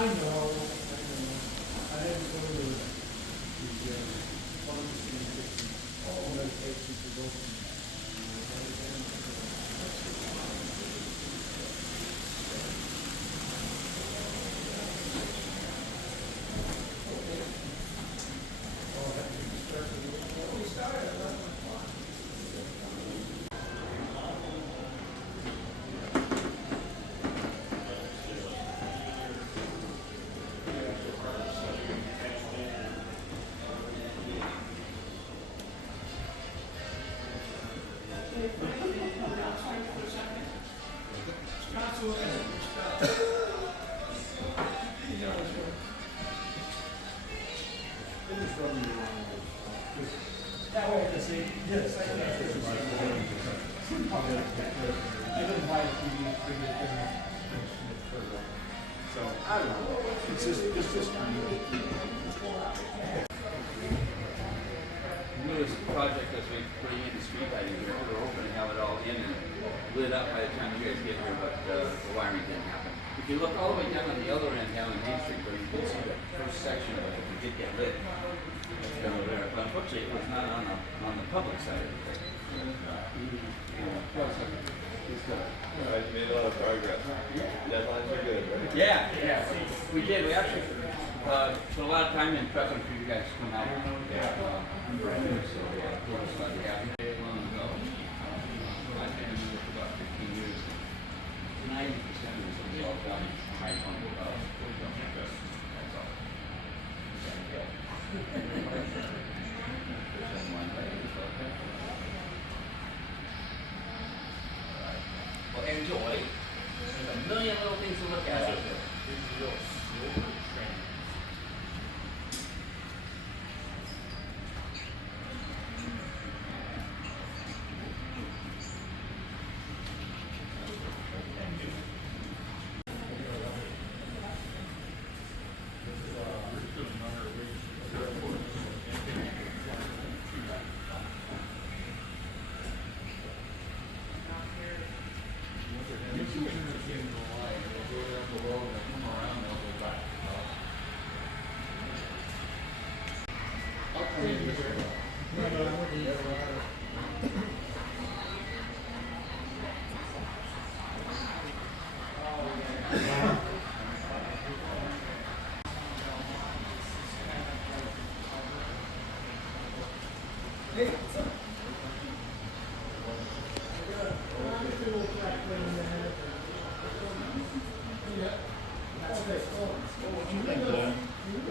I know. I didn't go to the all medication to go from that way I can see, yes, I can see. I didn't buy a TV previous thing. So, I don't know. It's just kind of. The newest project this week, putting in the street lighting here, we're hoping to have it all in and lit up by the time you guys get here, but the wiring didn't happen. If you look all the way down on the other end, down on Main Street, where you can see the first section of it, if you did get lit, it's down there. But unfortunately, it was not on the public side of the thing. You made a lot of progress. Deadlines are good, right? Yeah, we did. We actually put a lot of time in prepping for you guys to come out. So long ago. I've been in this for about 15 years. 90% of this is all done right on the that's all. Well, enjoy. There's a million little things to look at out there. Hey, what's up?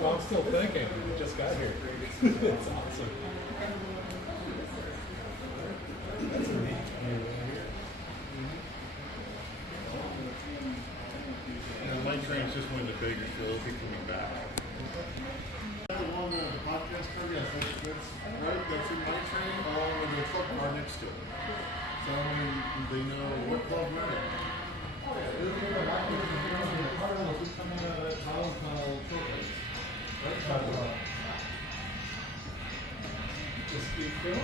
Well, I'm still thinking. We just got here. It's awesome. That's a neat view right here. And the light train's just one of the bigger fields coming back. The one, the podcast program, yes, that's right, that's in my train, all in the truck car next to it. So they know what club we're in. Just keep going.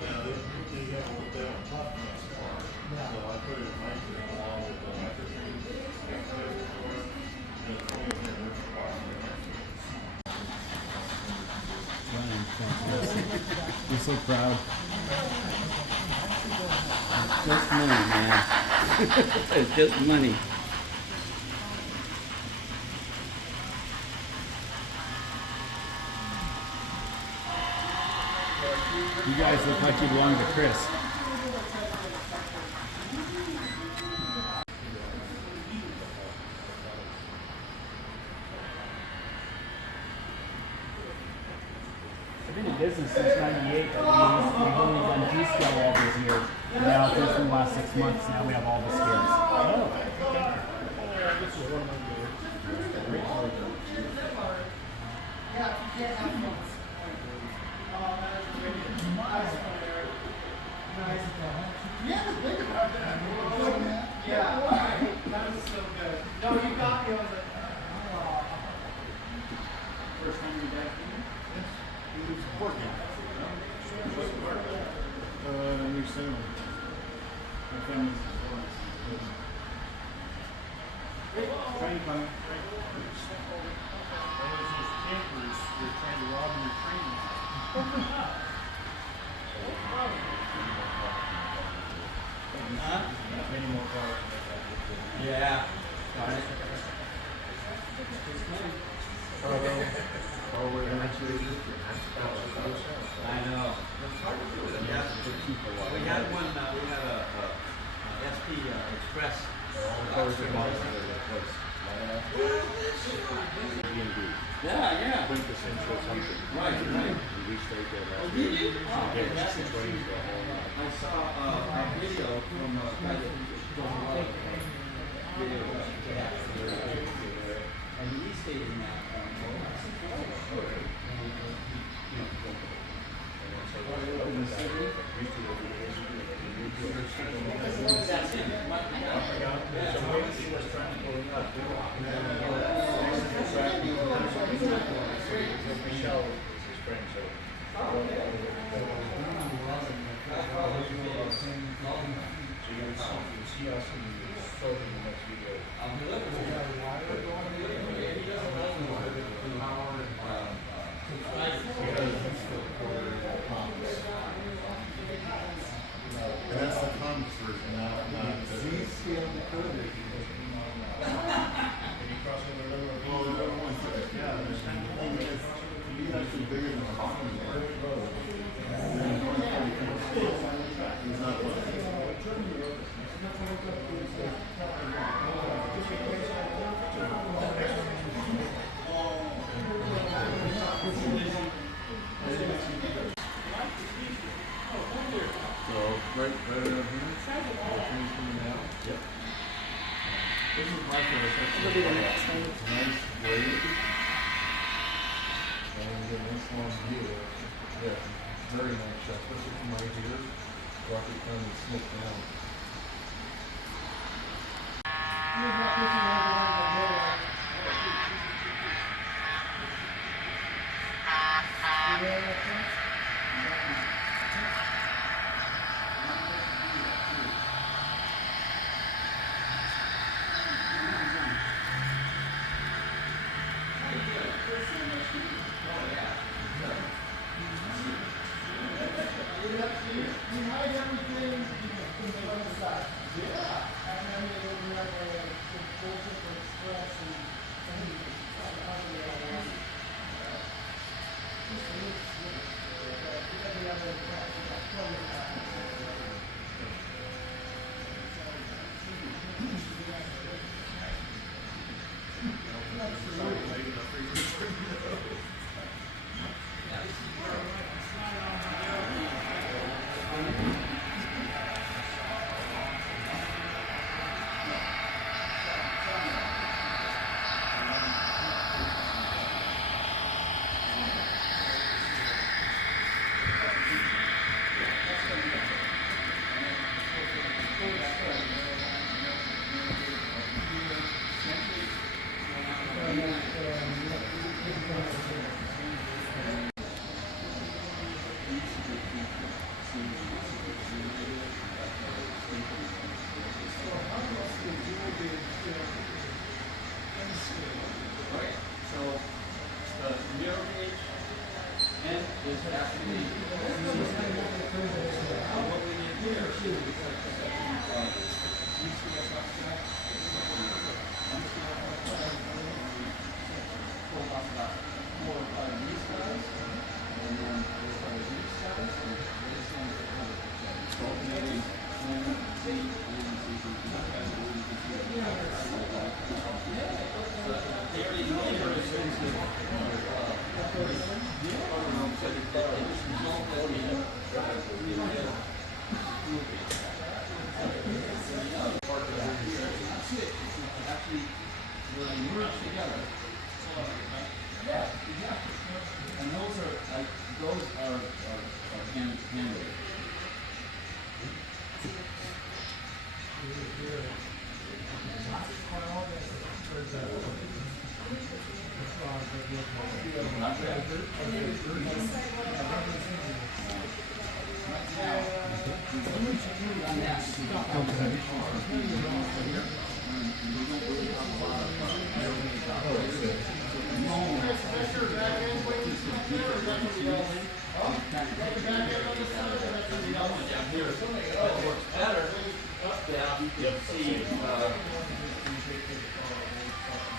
Yeah, they have put that on top of my car. So I put it in my train along with the microphone. You're so proud. Just money, man. It's just money. You guys look like you belong to Chris. I've been in business since '98, but we've only done nscale all these years. Now, just in the last 6 months, now we have all the scales. That was so good. No, you got me. I was like, first time you back in? Yes. It was working. New Salem. My family's Train coming. Those campers, they're trying to rob your train. Many more cars. Yeah. Got it. Oh, we're actually. I know. Yeah. We had one, we had a SP Express. Yeah, yeah. Quintessential something. Right, right. And we stayed there last Did week. you? Oh, Yeah, that's the trains the whole night. I saw a video from a guy that does a lot of videos. And he stayed in that. That's him. Michelle is his friend, so. So you'll see us in the next video. And that's the comics version, not the Z-scale code. Can you cross over the river? Well, the other one's like, yeah, there's he's actually bigger than a common road. He's not like. So, right around here, the train's coming down. Yep. This is my favorite section. It's a nice grade. And then you get a nice long view. Yeah, very nice shot, especially from right here. Watch it come and slip down. Okay, so the mirror gauge N is actually what we need here is pull off about 4 or 5 of these guys, and then 4 or 5 of these guys, and this one is another. So maybe and those are hand-made.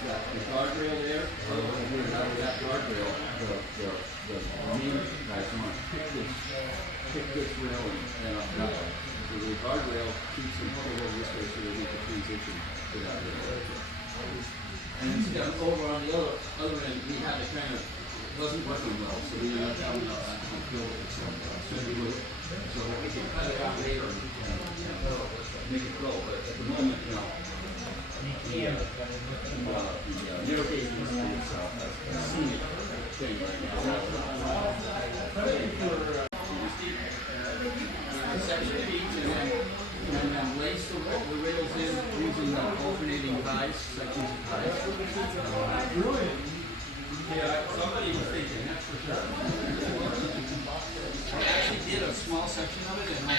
got the guardrail there. Otherwise, we're out of that guardrail. The main guys want to pick this rail and up that way. So the guardrail keeps them pulled over this way so they make the transition to that rail. And then over on the other end, we had it kind of wasn't working well, so we ended up having to actually build it. So we can cut it out later and make it go. But at the moment, you know, the irrigation is a scenic thing right now. Section feet and then lace the rails in using alternating ties, sections of ties. Really? Yeah, somebody was thinking, that's for sure. I actually did a small section of it and home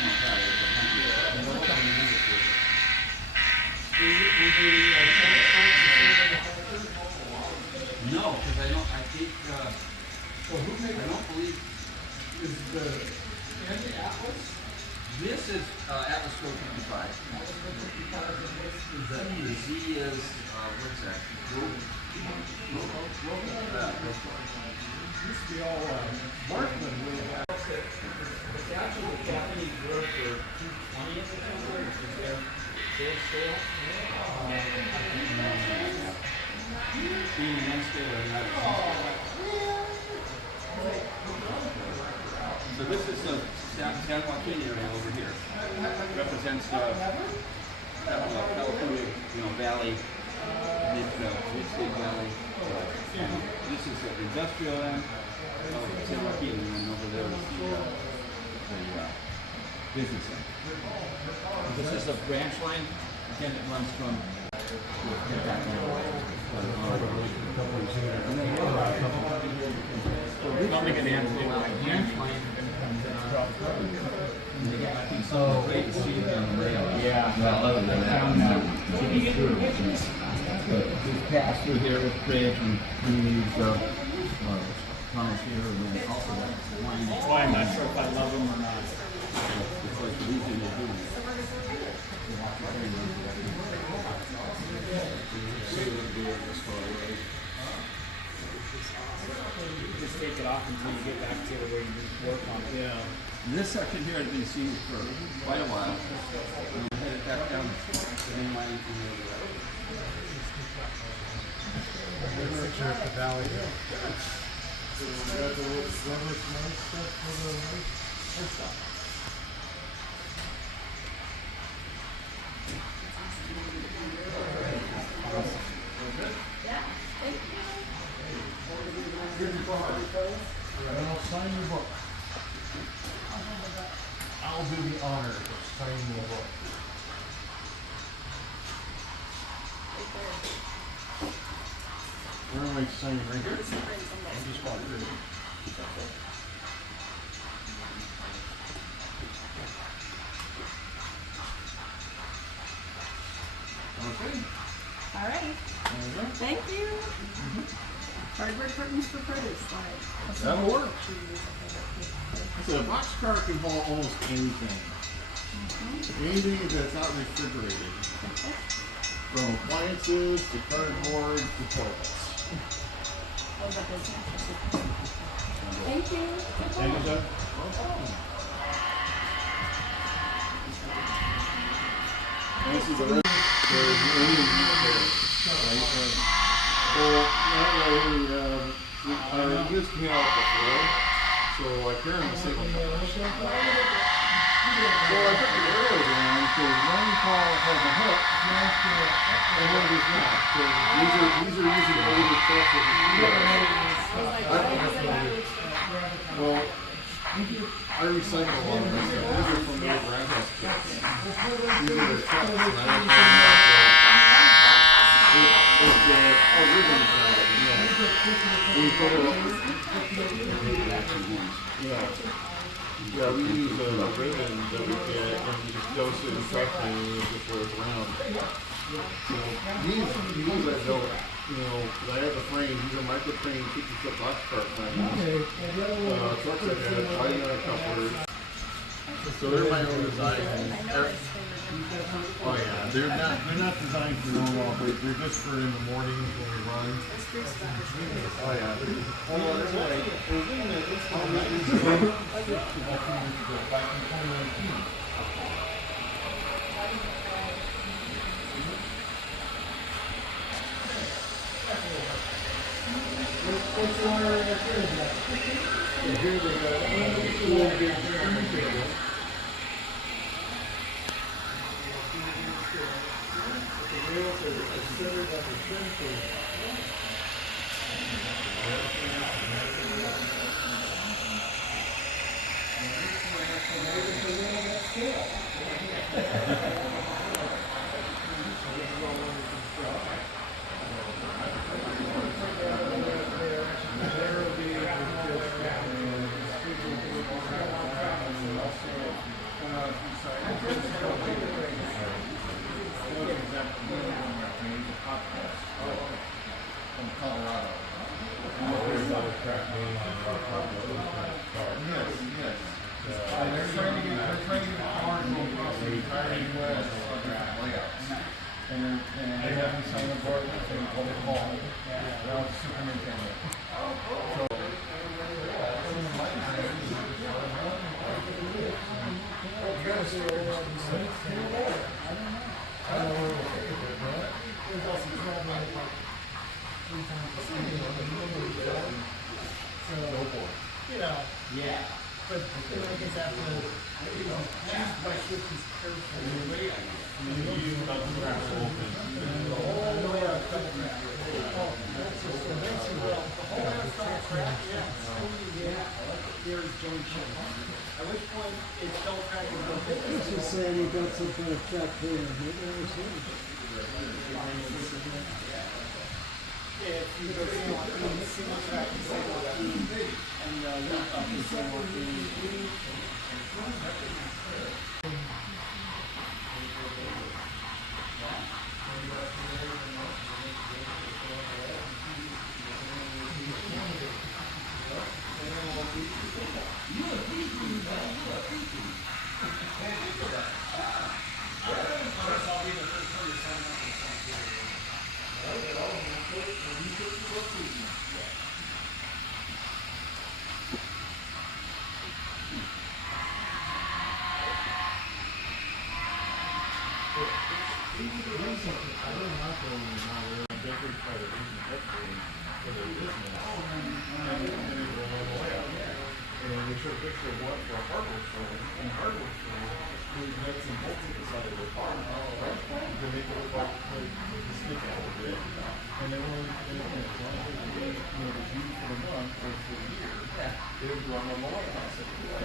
No, because I think, I don't believe, Is the Atlas? this is Atlas Pro 55. The Z is, what's that? Used to be all Markman with It's actually the Japanese word for 220th or something, which is their scale. Being an nscale or not. So this is the San Joaquin area over here. Represents California, Valley, mid-state valley. This is the industrial end of San Joaquin, and then over there is the business end. This is a branch line. Again, it runs from Just pass through here with bridge and these tunnels here, and then also that line. That's why I'm not sure if I love them or not. It's like the reason they're doing it. Just take it off until you get back to where you work on it. Yeah. This section here has been seen for quite a while. And we headed back down the main line to the picture at the valley hill. So we got the rubber cement stuff for the first stop. And I'll sign your book. I'll do the honor of signing the book. Where am I signing right here? I just want it. Okay. All right. Thank you. Cardboard curtains for produce. That'll work. So a boxcar can haul almost anything. Anything that's not refrigerated. From appliances to cardboard to toilets. Thank you. Thank you, sir. This is the rest. There's any details. Well, not really. I used to help before, so I carry my signal. Well, I took the arrow down because one car has a hook and one does not. So these are usually older trucks that well, I recycle a lot of this stuff. These are from the grandpa's trucks. These are the trucks, and I don't know ribbon side, yeah. We put it up. Yeah, we use a ribbon that we get and we just dose it in truck and it just rolls around. So these I built, I have the frame. These are micro frame 50-foot box cart frames. Trucks I got, I got a couple. So they're my own design. Oh yeah, they're not designed for normal operation. They're just for in the mornings when we run. That's great stuff. Oh yeah. Oh, that's right. It was in the, it's called back in 2019. What's your Here they go. Little big turntable. The rails are centered on the turntable. From Colorado. Yes, yes. They're trying to get cars going across the entire U.S. on different layouts. And they haven't signed a board with what they call Super Nintendo. You know, yeah. But I guess after my switch is careful. There's junction. At which point it's still trying to go. It's just saying you got some kind of track here. If you go single track and single key, and loop up the single key.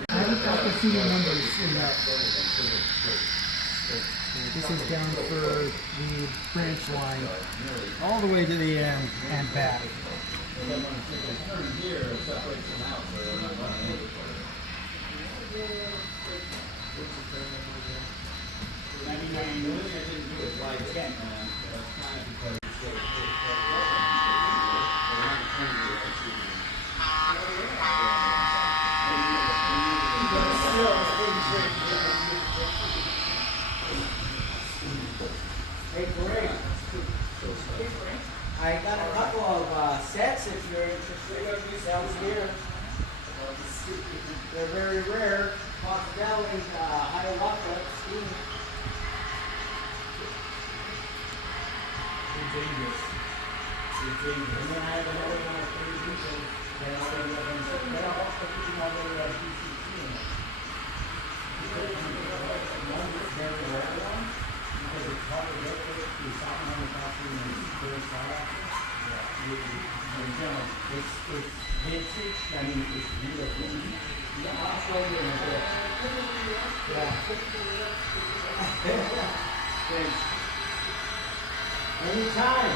I haven't got the CD numbers in that. This is down for the branch line, all the way to the end and back. Hey, great. I got a couple of sets if you're interested. Down here. They're very rare. Possibility, high rocket, steam. And then I have another one for you people. Then I'll also put you on the DCC in it. One is very rare one, because it's hard to get it. It's not manufacturing and it's very solid. In general, it's vintage. I mean, it's beautiful. Yeah, I'll show you in a bit. Yeah. Thanks. Anytime.